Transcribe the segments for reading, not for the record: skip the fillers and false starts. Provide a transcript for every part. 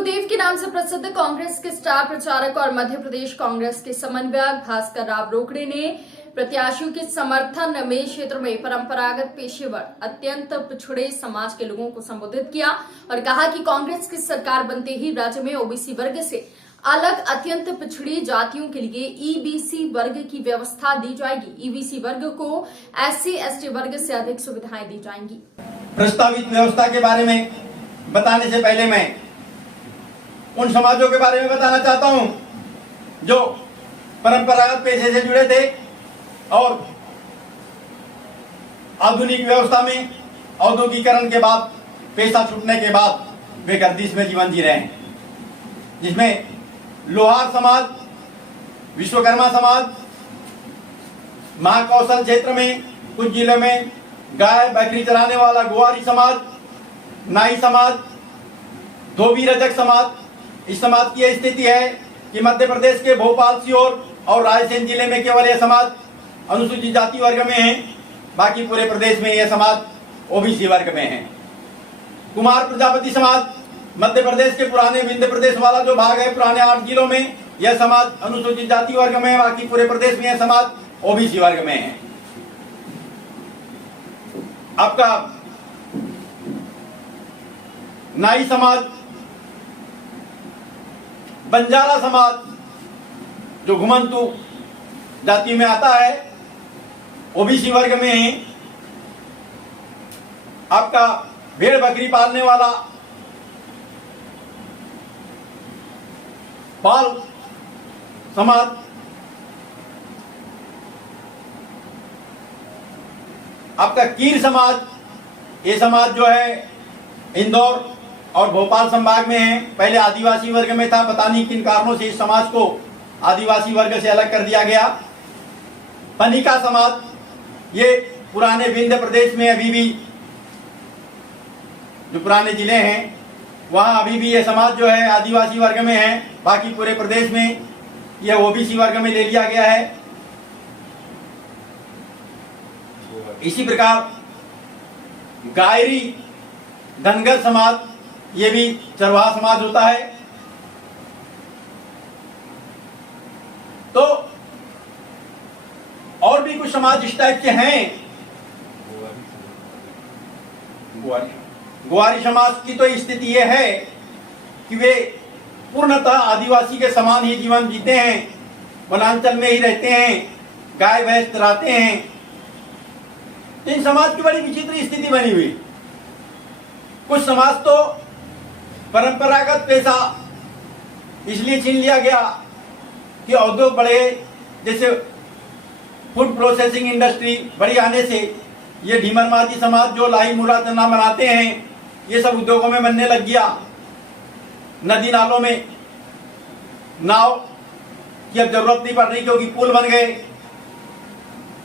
गुरुदेव के नाम से प्रसिद्ध कांग्रेस के स्टार प्रचारक और मध्य प्रदेश कांग्रेस के समन्वयक भास्कर राव रोकड़े ने प्रत्याशियों के समर्थन में क्षेत्र में परंपरागत पेशेवर अत्यंत पिछड़े समाज के लोगों को संबोधित किया और कहा कि कांग्रेस की सरकार बनते ही राज्य में ओबीसी वर्ग से अलग अत्यंत पिछड़ी जातियों के लिए ईबीसी वर्ग की व्यवस्था दी जाएगी। ईबीसी वर्ग को SC/ST वर्ग से अधिक सुविधाएं दी जाएंगी। प्रस्तावित व्यवस्था के बारे में बताने से पहले मैं उन समाजों के बारे में बताना चाहता हूं जो परंपरागत पेशे से जुड़े थे और आधुनिक व्यवस्था में औद्योगिकरण के बाद पेशा छूटने के बाद वे गर्दिश में जीवन जी रहे हैं, जिसमें लोहार समाज, विश्वकर्मा समाज, महाकौशल क्षेत्र में कुछ जिलों में गाय बकरी चराने वाला गुवारी समाज, नाई समाज, धोबी रजक समाज। इस समाज की यह स्थिति है कि मध्य प्रदेश के भोपाल, सीहोर और रायसेन जिले में केवल यह समाज अनुसूचित जाति वर्ग में है, बाकी पूरे प्रदेश में यह समाज ओबीसी वर्ग में है। कुमार प्रजापति समाज मध्य प्रदेश के पुराने विंध्य प्रदेश वाला जो भाग है, पुराने 8 जिलों में यह समाज अनुसूचित जाति वर्ग में है, बाकी पूरे प्रदेश में यह समाज ओबीसी वर्ग में है। आपका नाई समाज, बंजारा समाज जो घुमंतु जाति में आता है, ओबीसी वर्ग में है। आपका भेड़ बकरी पालने वाला पाल समाज, आपका कीर समाज, ये समाज जो है इंदौर और भोपाल संभाग में है। पहले आदिवासी वर्ग में था, पता नहीं किन कारणों से इस समाज को आदिवासी वर्ग से अलग कर दिया गया। पनिका समाज, ये पुराने विंध्य प्रदेश में अभी भी जो पुराने जिले हैं वहां अभी भी ये समाज जो है आदिवासी वर्ग में है, बाकी पूरे प्रदेश में यह ओबीसी वर्ग में ले लिया गया है। इसी प्रकार गायरी धनगर समाज, ये भी चरवाहा समाज होता है। तो और भी कुछ समाज इस टाइप के हैं। गुवारी समाज की तो स्थिति यह है कि वे पूर्णतः आदिवासी के समान ही जीवन जीते हैं, वनांचल में ही रहते हैं, गाय भैंस चराते हैं। इन समाज की बड़ी विचित्र स्थिति बनी हुई। कुछ समाज तो परंपरागत पेशा इसलिए छीन लिया गया कि उद्योग बढ़े, जैसे फूड प्रोसेसिंग इंडस्ट्री बड़ी आने से ये ढीमर मादी समाज जो लाई मुर्रा चना बनाते हैं, ये सब उद्योगों में बनने लग गया। नदी नालों में नाव की अब जरूरत नहीं पड़ रही क्योंकि पुल बन गए।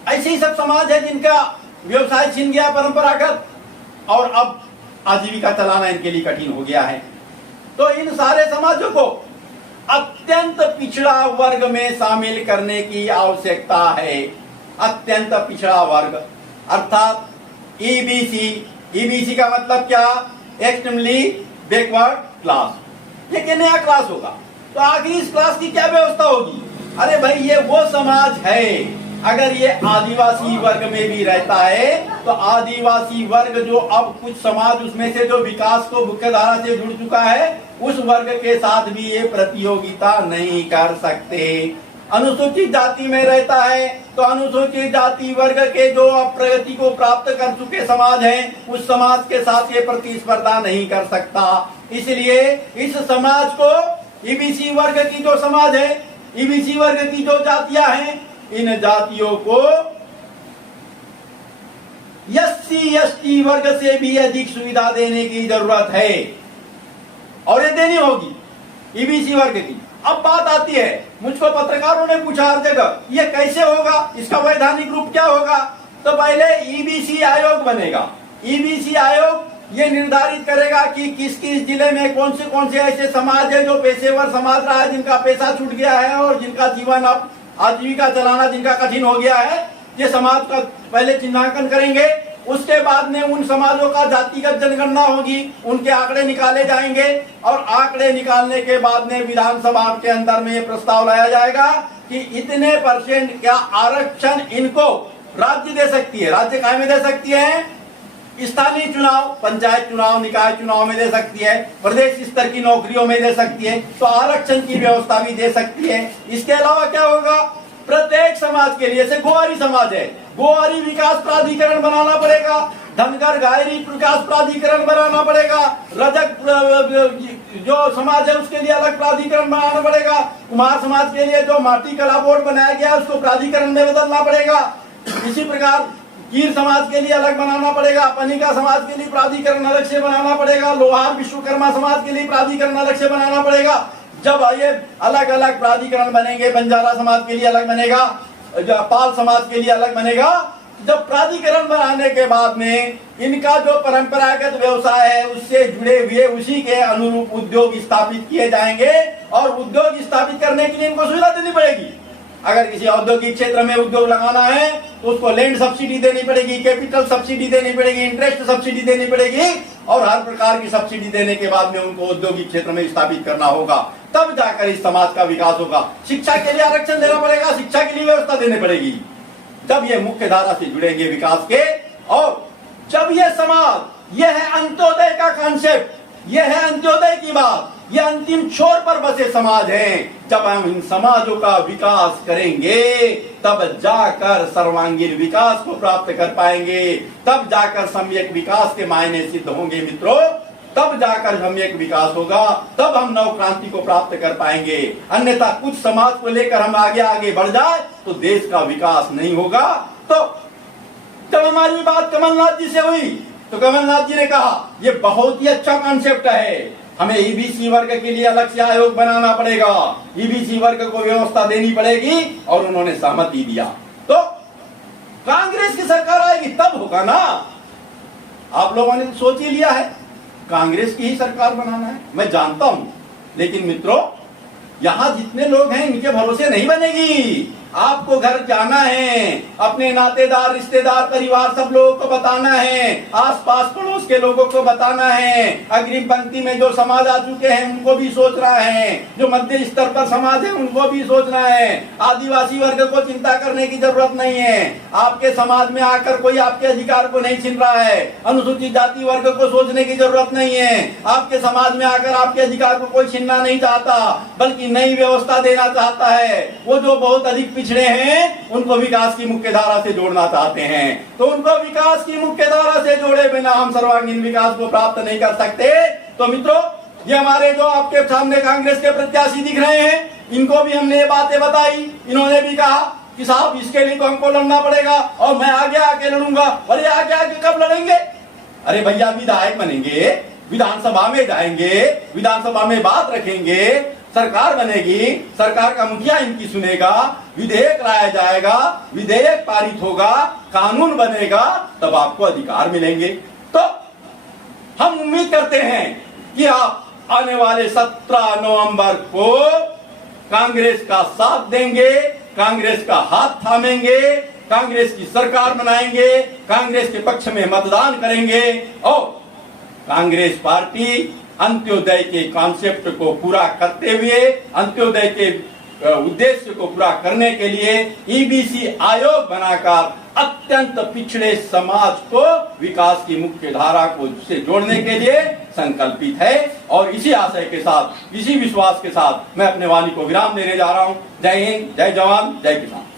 ऐसे ही सब समाज है जिनका व्यवसाय छीन गया परंपरागत, और अब आजीविका चलाना इनके लिए कठिन हो गया है। तो इन सारे समाजों को अत्यंत पिछड़ा वर्ग में शामिल करने की आवश्यकता है। अत्यंत पिछड़ा वर्ग अर्थात ईबीसी। ईबीसी का मतलब क्या? Extremely backward class. ये नया क्लास होगा, तो आखिर इस क्लास की क्या व्यवस्था होगी? अरे भाई, ये वो समाज है, अगर ये आदिवासी वर्ग में भी रहता है तो आदिवासी वर्ग जो अब कुछ समाज उसमें से जो विकास को मुख्य धारा से जुड़ चुका है, उस वर्ग के साथ भी ये प्रतियोगिता नहीं कर सकते। अनुसूचित जाति में रहता है तो अनुसूचित जाति वर्ग के जो अब प्रगति को प्राप्त कर चुके समाज हैं, उस समाज के साथ ये प्रतिस्पर्धा नहीं कर सकता। इसलिए इस समाज को ईबीसी वर्ग की जो समाज है, ईबीसी वर्ग की जो जातियां हैं, इन जातियों को SC/ST वर्ग से भी अधिक सुविधा देने की जरूरत है और ये देनी होगी ईबीसी वर्ग की। अब बात आती है, मुझको पत्रकारों ने पूछा हर जगह, ये कैसे होगा, इसका वैधानिक रूप क्या होगा? तो पहले ईबीसी आयोग बनेगा। ईबीसी आयोग ये निर्धारित करेगा कि किस किस जिले में कौन से ऐसे समाज है जो पेशेवर समाज रहा है, जिनका पेशा छूट गया है और जिनका जीवन अब आजीविका चलाना जिनका कठिन हो गया है। ये समाज का पहले चिन्हांकन करेंगे उसके बाद में उन समाजों का जातिगत जनगणना होगी, उनके आंकड़े निकाले जाएंगे और आंकड़े निकालने के बाद में विधानसभा के अंदर में ये प्रस्ताव लाया जाएगा कि इतने % क्या आरक्षण इनको राज्य दे सकती है। राज्य काय में दे सकती है? स्थानीय चुनाव, पंचायत चुनाव, निकाय चुनाव में दे सकती है, प्रदेश स्तर की नौकरियों में दे सकती है, तो आरक्षण की व्यवस्था भी दे सकती है। इसके अलावा क्या होगा, प्रत्येक समाज के लिए, जैसे गोवारी समाज है, गोवारी विकास प्राधिकरण बनाना पड़ेगा, धनगर गायरी विकास प्राधिकरण बनाना पड़ेगा, रजक जो समाज है उसके लिए अलग प्राधिकरण बनाना पड़ेगा, कुमार समाज के लिए जो माटी कला बोर्ड बनाया गया उसको प्राधिकरण में बदलना पड़ेगा, इसी प्रकार कीर समाज के लिए अलग बनाना पड़ेगा, पनिका समाज के लिए प्राधिकरण अलग से बनाना पड़ेगा, लोहार विश्वकर्मा समाज के लिए प्राधिकरण अलग से बनाना पड़ेगा। जब ये अलग अलग प्राधिकरण बनेंगे, बंजारा समाज के लिए अलग बनेगा, पाल समाज के लिए अलग बनेगा, जब प्राधिकरण बनाने के बाद में इनका जो परंपरागत व्यवसाय है उससे जुड़े हुए उसी के अनुरूप उद्योग स्थापित किए जाएंगे और उद्योग स्थापित करने के लिए इनको सुविधा देनी पड़ेगी। अगर किसी औद्योगिक क्षेत्र में उद्योग लगाना है तो उसको लैंड सब्सिडी देनी पड़ेगी, कैपिटल सब्सिडी देनी पड़ेगी, इंटरेस्ट सब्सिडी देनी पड़ेगी और हर प्रकार की सब्सिडी देने के बाद में उनको औद्योगिक क्षेत्र में स्थापित करना होगा, तब जाकर इस समाज का विकास होगा। शिक्षा के लिए आरक्षण देना पड़ेगा, शिक्षा के लिए व्यवस्था देनी पड़ेगी। जब ये मुख्य धारा से जुड़ेंगे विकास के, और जब ये समाज, यह है अंत्योदय का कॉन्सेप्ट, यह है अंत्योदय की बात, ये अंतिम छोर पर बसे समाज हैं। जब हम इन समाजों का विकास करेंगे तब जाकर सर्वांगीण विकास को प्राप्त कर पाएंगे, तब जाकर सम्यक विकास के मायने सिद्ध होंगे मित्रों, तब जाकर सम्यक विकास होगा, तब हम नव क्रांति को प्राप्त कर पाएंगे। अन्यथा कुछ समाज को लेकर हम आगे आगे बढ़ जाए तो देश का विकास नहीं होगा। तो जब हमारी बात कमलनाथ जी से हुई तो कमलनाथ जी ने कहा ये बहुत ही अच्छा कॉन्सेप्ट है, हमें ईबीसी वर्ग के लिए अलग से आयोग बनाना पड़ेगा, ईबीसी वर्ग को व्यवस्था देनी पड़ेगी, और उन्होंने सहमति दिया। तो कांग्रेस की सरकार आएगी तब होगा ना। आप लोगों ने सोच ही लिया है कांग्रेस की ही सरकार बनाना है, मैं जानता हूं, लेकिन मित्रों यहां जितने लोग हैं इनके भरोसे नहीं बनेगी। आपको घर जाना है, अपने नातेदार, रिश्तेदार, परिवार सब लोगों को बताना है, आसपास पड़ोस के लोगों को बताना है, अग्रिम पंक्ति में जो समाज आ चुके हैं उनको भी सोचना है, जो मध्य स्तर पर समाज है उनको भी सोचना है। आदिवासी वर्ग को चिंता करने की जरूरत नहीं है, आपके समाज में आकर कोई आपके अधिकार को नहीं छीन रहा है। अनुसूचित जाति वर्ग को सोचने की जरूरत नहीं है, आपके समाज में आकर आपके अधिकार को कोई छीनना नहीं चाहता, बल्कि नई व्यवस्था देना चाहता है। वो जो बहुत अधिक पिछड़े हैं उनको विकास की मुख्य धारा से जोड़ना चाहते हैं, तो उनको विकास की मुख्य धारा से जोड़े बिना हम सर्वांगीण विकास को प्राप्त नहीं कर सकते। तो मित्रों ये हमारे जो आपके सामने कांग्रेस के प्रत्याशी दिख रहे हैं, इनको भी हमने ये बातें बताई, इन्होंने भी कहा कि साहब इसके लिए तो हमको लड़ना पड़ेगा और मैं आगे आके लड़ूंगा। अरे आगे आके कब लड़ेंगे? अरे भैया विधायक बनेंगे, विधानसभा में जाएंगे, विधानसभा में बात रखेंगे, सरकार बनेगी, सरकार का मुखिया इनकी सुनेगा, विधेयक लाया जाएगा, विधेयक पारित होगा, कानून बनेगा, तब आपको अधिकार मिलेंगे। तो हम उम्मीद करते हैं कि आप आने वाले 17 नवंबर को कांग्रेस का साथ देंगे, कांग्रेस का हाथ थामेंगे, कांग्रेस की सरकार बनाएंगे, कांग्रेस के पक्ष में मतदान करेंगे और कांग्रेस पार्टी अंत्योदय के कॉन्सेप्ट को पूरा करते हुए, अंत्योदय के उद्देश्य को पूरा करने के लिए ईबीसी आयोग बनाकर अत्यंत पिछड़े समाज को विकास की मुख्य धारा को से जोड़ने के लिए संकल्पित है। और इसी आशय के साथ, इसी विश्वास के साथ मैं अपने वाणी को विराम देने जा रहा हूं। जय हिंद, जय जवान, जय किसान।